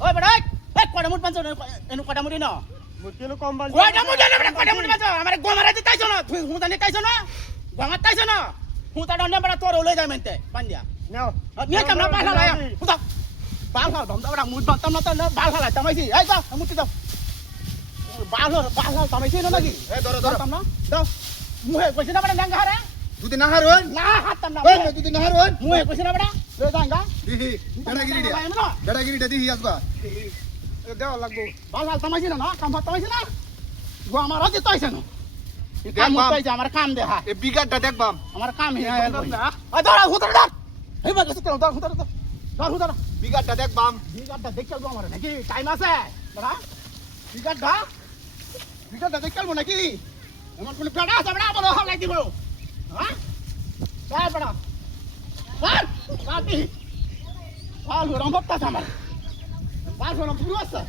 ওই বড় এই কয়টা মুট বানছ এনু কয়টা মুড়ি না মুটকেলো কম বাল কয়টা মুট না কয়টা মুট বানছ আমারে গোমারা দিতাইছ না তুই হুঁতা নিতাইছ না গমাত তাইছ না হুঁতা দন্ডে বড় তোর লই যাই মেনতে পান্ডিয়া নাও নিয়ে কামনা পালা লায়া হুঁতা বাল হাল দম বড় মুট বানতাম না তো বাল হাল তামাইছি এই যা মুটি দাও বাল হাল তামাইছি না নাকি এ ধরো ধরো তাম না দাও মুহে কইছ না বড় নাঙ্গা হারে দুদি না হারুন না হাততাম না ওই দুদি না হারুন মুহে কইছ না বড় লই যাঙ্গা দিহি বেড়াগিরিটা দিহি আসবা দেওয়া লাগবো বাল হাল তামাইছি না কাম তামাইছি না গো আমার আজ তাইছ না কাম তাইছে আমার কাম দেখা এ বিঘাটা দেখবাম আমার কাম হে আই ধর হুতর ধর এই মা গেছে ধর হুতর ধর হুতর বিঘাটা দেখবাম বিগাটটা দেখলবো আমার নাকি টাইম আছে দাদা বিগাটটা দেখলবো নাকি আমার কোন পেড়া আছে বড় বড় হালাই দিব হ্যাঁ কাই বড় কাট কাটি বাল রং বক্তা আমার বাল রং পুরো আছে